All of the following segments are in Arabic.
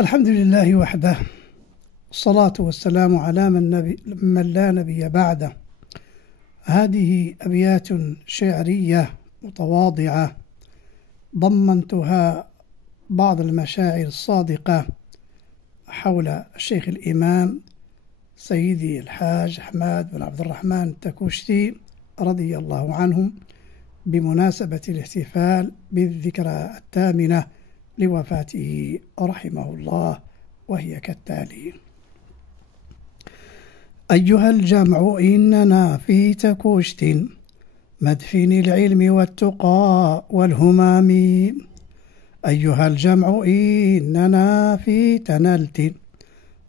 الحمد لله وحده، الصلاة والسلام على من لا نبي بعده. هذه أبيات شعرية متواضعة ضمنتها بعض المشاعر الصادقة حول الشيخ الإمام سيدي الحاج أحمد بن عبد الرحمن التكوشتي رضي الله عنه بمناسبة الاحتفال بالذكرى الثامنة لوفاته رحمه الله، وهي كالتالي: أيها الجمع إننا في تكوشت مدفن العلم والتقى والهمام. أيها الجمع إننا في تنلت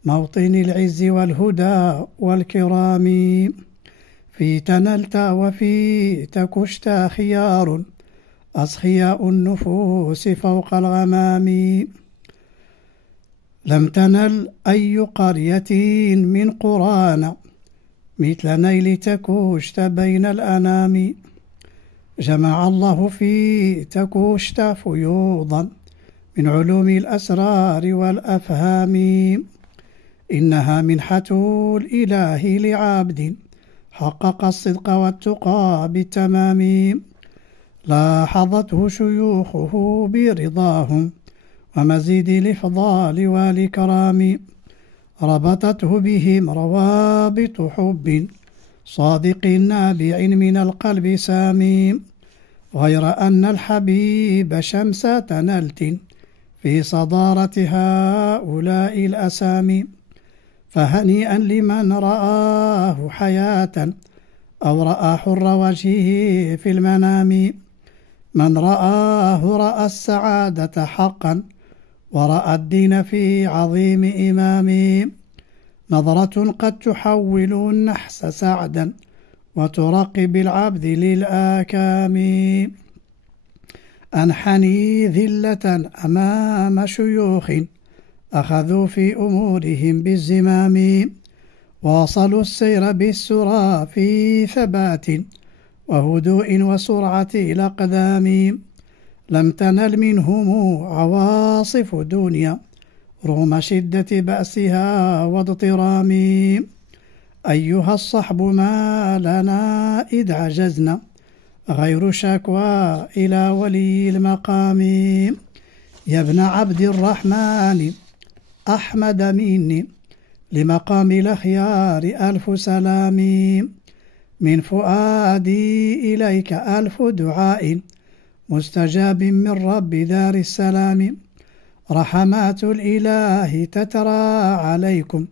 موطن العز والهدى والكرام. في تنلت وفي تكشت خيار أصخياء النفوس فوق الغمام. لم تنل أي قرية من قرانا مثل نيل تكوشت بين الأنام. جمع الله في تكوشت فيوضا من علوم الأسرار والأفهام. إنها منحة الإله لعبد حقق الصدق والتقى بالتمام. لاحظته شيوخه برضاهم ومزيد الإفضال والإكرام. ربطته بهم روابط حب صادق نابع من القلب سامي. غير أن الحبيب شمس تنلت في صدارة هؤلاء الأسامي. فهنيئا لمن رآه حياة أو رأى حر وجهه في المنام. من رآه رأى السعادة حقا ورأى الدين في عظيم إمام. نظرة قد تحول النحس سعدا وترقب العبد للآكام. أنحني ذلة أمام شيوخ أخذوا في أمورهم بالزمام. واصلوا السير بالسرى في ثبات وهدوء وسرعة الأقدام. لم تنل منهم عواصف دنيا رغم شدة بأسها واضطرام. أيها الصحب ما لنا إذ عجزنا غير شكوى إلى ولي المقام. يا ابن عبد الرحمن أحمد مني لمقام الأخيار ألف سلام. من فؤادي إليك ألف دعاء مستجاب من رب دار السلام. رحمات الإله تترى عليكم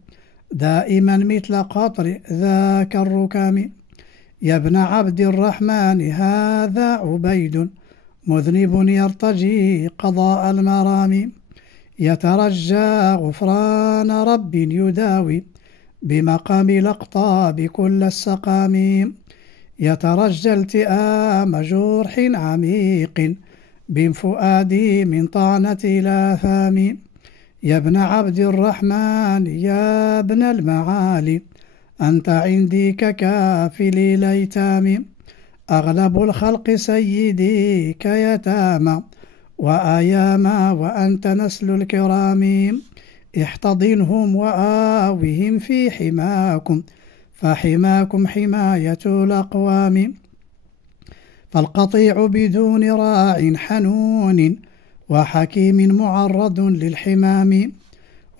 دائما مثل قطر ذاك الركام. يا ابن عبد الرحمن هذا عبيد مذنب يرتجي قضاء المرام. يترجى غفران رب يداوي بمقام الأقطاب كل السقام. يترجى التئام جرح عميق بفؤادي من طعنة الآثام. يا ابن عبد الرحمن يا ابن المعالي أنت عندي ككافل الأيتام. أغلب الخلق سيدي كيتامى وآياما وأنت نسل الكرام. احتضنهم وآوهم في حماكم فحماكم حماية الأقوام. فالقطيع بدون راع حنون وحكيم معرض للحمام.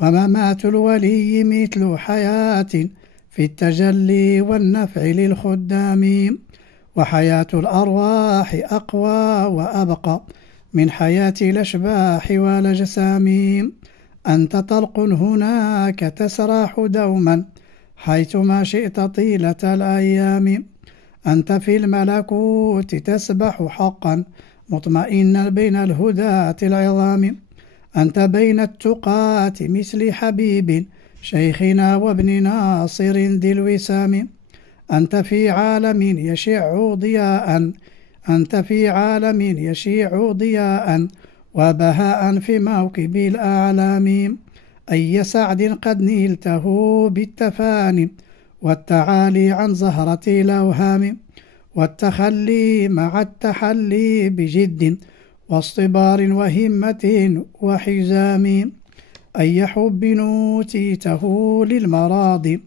وممات الولي مثل حياة في التجلي والنفع للخدام. وحياة الأرواح أقوى وأبقى من حياة الأشباح والأجسام. أنت طلق هناك تسرح دوما حيثما شئت طيلة الأيام. أنت في الملكوت تسبح حقا مطمئنا بين الهداة العظام. أنت بين التقاة مثل حبيب شيخنا وابن ناصر ذي الوسام. أنت في عالم يشع ضياء أنت في عالم يشيع ضياء وبهاء في موكب الأعلام. أي سعد قد نيلته بالتفاني والتعالي عن زهرة الأوهام. والتخلي مع التحلي بجد واصطبار وهمة وحزام. أي حب أوتيته للمراضي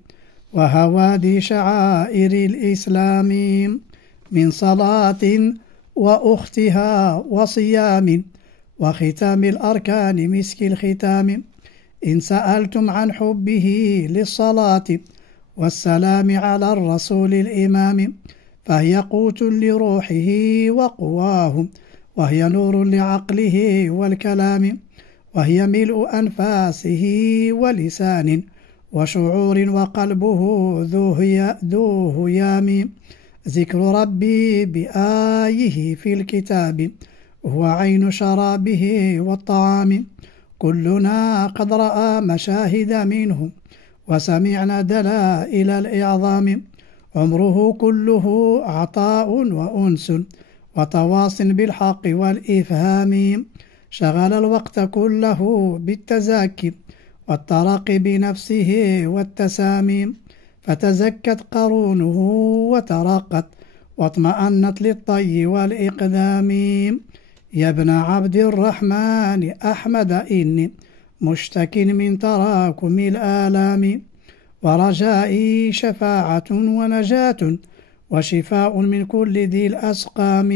وهوادي شعائر الإسلام من صلاة وأختها وصيام وختام الأركان مسك الختام. إن سألتم عن حبه للصلاة والسلام على الرسول الإمام فهي قوت لروحه وقواه، وهي نور لعقله والكلام، وهي ملء أنفاسه ولسان وشعور وقلبه ذو هيام. ذكر ربي بآيه في الكتاب هو عين شرابه والطعام. كلنا قد رأى مشاهد منه وسمعنا دلائل الإعظام. عمره كله عطاء وأنس وتواص بالحق والإفهام. شغل الوقت كله بالتزاكي والترقي بنفسه والتسامي، فتزكت قرونه وترقت واطمأنت للطي والإقدام. يا ابن عبد الرحمن أحمد إني مشتك من تراكم الآلام، ورجائي شفاعة ونجاة وشفاء من كل ذي الأسقام،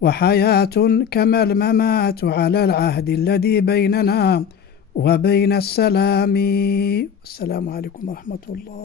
وحياة كما الممات على العهد الذي بيننا وبين السلام. السلام عليكم ورحمة الله.